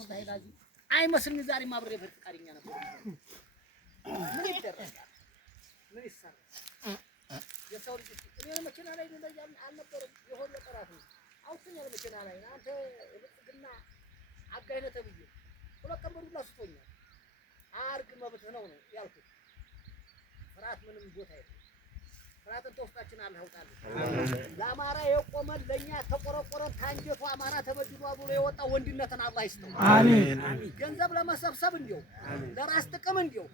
ወላሂ ላዚ አይመስልም ዛሬ ማብሬ ፈቃደኛ ነበር ምን ይደረጋል ምን ይሰራል የሰው ልጅ እኔ መኪና ላይ እንደዚህ አልነበረም የሆነ ጥራት ነው አውጥኛል መኪና ላይ አንተ ልጥግና አጋይነ ተብዬ ሁለት ቀን በዱላ ስቶኛል አርግ መብት ነው ያልኩት ፍርሃት ምንም ቦታ የለም ፍርሃትን ተውስጣችን አለ ያውጣል ለአማራ የቆመን ለኛ ተቆረቆረን ታንጀቱ አማራ ተበድሏ ብሎ የወጣ ወንድነትን አላህ ይስጠው አሜን ገንዘብ ለመሰብሰብ እንዲው ለራስ ጥቅም እንዲው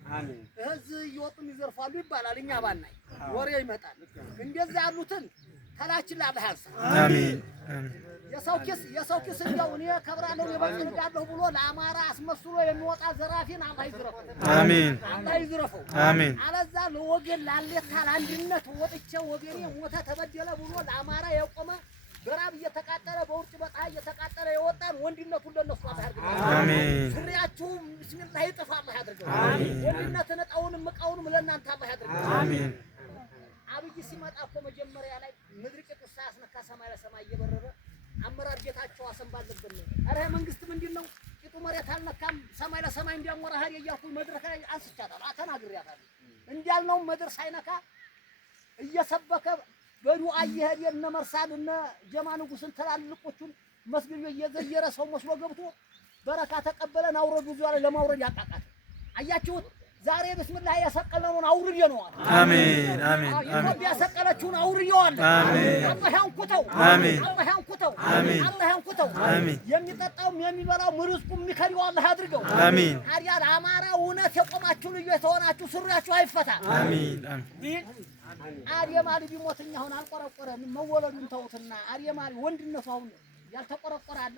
እዚህ ይወጡም ይዘርፋሉ ይባላል እኛ ባናይ ወሬ ይመጣል እንደዛ ያሉትን ተላችን ላይ አላህ ያንሳ አሜን የሰው ኪስ እንዲያው እኔ ከብራለሁ የበቀልዳለሁ ብሎ ለአማራ አስመስሎ የሚወጣ ዘራፊን አላህ ይዝረፈው አሜን አላህ ይዝረፈው አሜን አለዛ ለወገን ላለታ አንድነት ወጥቼ ወገኔ ሞተ ተበደለ ብሎ ለአማራ የቆመ በራብ እየተቃጠለ በውርጭ በፀሐይ እየተቃጠለ የወጣን ወንድነቱን ለነሱ አላህ ያድርገው አሜን ፍሬያችሁ ቢስሚላህ ይጥፋ አላህ ያድርገው አሜን ወንድነትን እጣውንም መቃውንም ለእናንተ አላህ ያድርገው አሜን አብይ ሲመጣ እኮ መጀመሪያ ላይ ምድር ቂጡ ሳያስነካ ሰማይ ለሰማይ እየበረረ አመራር ጌታቸው አሰንባለብን አረ መንግስት ምንድነው ቂጡ መሬት አልነካም ሰማይ ለሰማይ እንዲያሞራ ሀሪ ያያኩ መድረክ ላይ አንስቻታለሁ አተናግሬያታለሁ እንዲያልነው መድር ሳይነካ እየሰበከ በዱዓ እየሄደ እነ መርሳን እነ ጀማ ንጉስን ተላልቆቹን መስጊድ እየዘየረ ሰው መስሎ ገብቶ በረካ ተቀበለን አውረዱ ዟለ ለማውረድ ያቃቃተ አያችሁት ዛሬ በስምላህ ያሰቀለውን አውርድ ነው አሜን አሜን አሜን ያሰቀለችውን አውርየዋል አሜን አላህ ያንኩተው አሜን አላህ ያንኩተው አሜን አላህ ያንኩተው አሜን የሚጠጣውም የሚበላው ምርዝቁም የሚከሪው አላህ ያድርገው አሜን ታዲያ ለአማራ እውነት የቆማችሁ ልጅ የተሆናችሁ ሱሪያችሁ አይፈታ አሜን አሜን አርየማሊ ቢሞትኛ አሁን አልቆረቆረም መወለዱን ተውትና አርየማሊ ወንድነቱ አሁን ያልተቆረቆረ አለ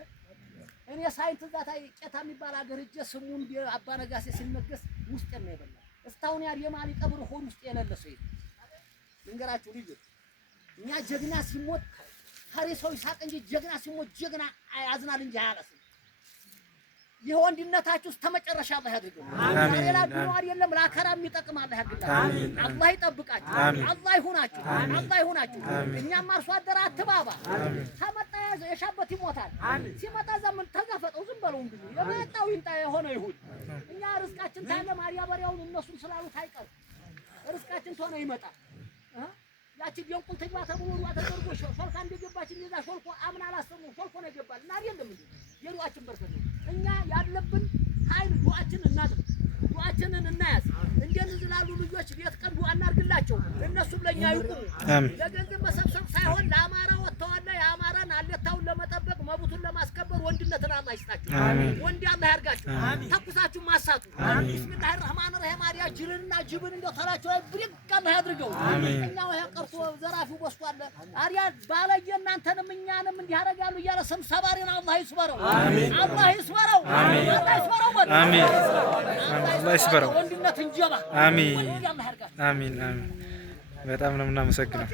እኔ ሳይንት ዛታይ ቄታ የሚባል አገር እጄ ስሙን አባ ነጋሴ ሲነገስ ውስጥ ነው የበላ እስታውን የማሊ ቀብር ሆድ ውስጥ የለለሰው መንገራችሁ ልጅ እኛ ጀግና ሲሞት ሀሪ ሰው ይሳቅ እንጂ ጀግና ሲሞት ጀግና ያዝናል እንጂ አያለስም የወንድነታችሁ ተመጨረሻ አላህ ያድርገው አሜን ሌላ ዱዓ አይደለም ለአከራ የሚጠቅም አላህ ያግላችሁ አሜን አላህ ይጠብቃችሁ አላህ ይሁናችሁ አላህ ይሁናችሁ እኛም አርሶ አደር አትባባ ተመጣ የሻበት ይሞታል ሲመጣ ዘመን ተጋፈጠው ዝም በለው እንግዲህ የመጣው ይንጣ የሆነ ይሁን እኛ ርስቃችን ታለ ማሪያ በሪያውን እነሱ ስላሉት አይቀር ርስቃችን ተሆነ ይመጣ ያቺ ቢንቁል ተግባ ተብሎ ተደርጎ ሾልካ እንደገባች እንደዛ ሾልኮ አምና አላሰሙ ሾልኮ ነው ይገባል እና አይደለም እንዴ የዱዓችን በርከት ነው እኛ ያለብን ኃይል ዱዓችን እናድርግ ዱዓችንን እናያዝ እንደዚህ ላሉ ልጆች ቤት ቀን ዱዓ እናርግላቸው እነሱም ለኛ ይቁሙ ለገንዘብ መሰብሰብ ሳይሆን ለአማራ ወጥተዋል የአማራን አለታውን ለመጠበቅ መብቱን ለማስከበር ወንድነትን አላህ ይስጣችሁ ወንድ አላህ ያርጋችሁ ተኩሳችሁ ማሳቱ ቢስሚላሂር ረህማኒር ረሂም አሪያ ጅርንና ጅብን እንደው ተላቸው ብሪቅ አላህ ያድርገው እኛው ያቀርቶ ዘራፊው ወስቷል አሪያ ባለየ እናንተንም እኛንም እንዲያረጋሉ እያለ ስም ሰባሪን አላህ ይስበረው አላህ ይስበረው አላህ ይስበረው አሜን አላህ ይስበረው ወንድነት እንጀባ አሜን አሜን አሜን በጣም ነው የምናመሰግነው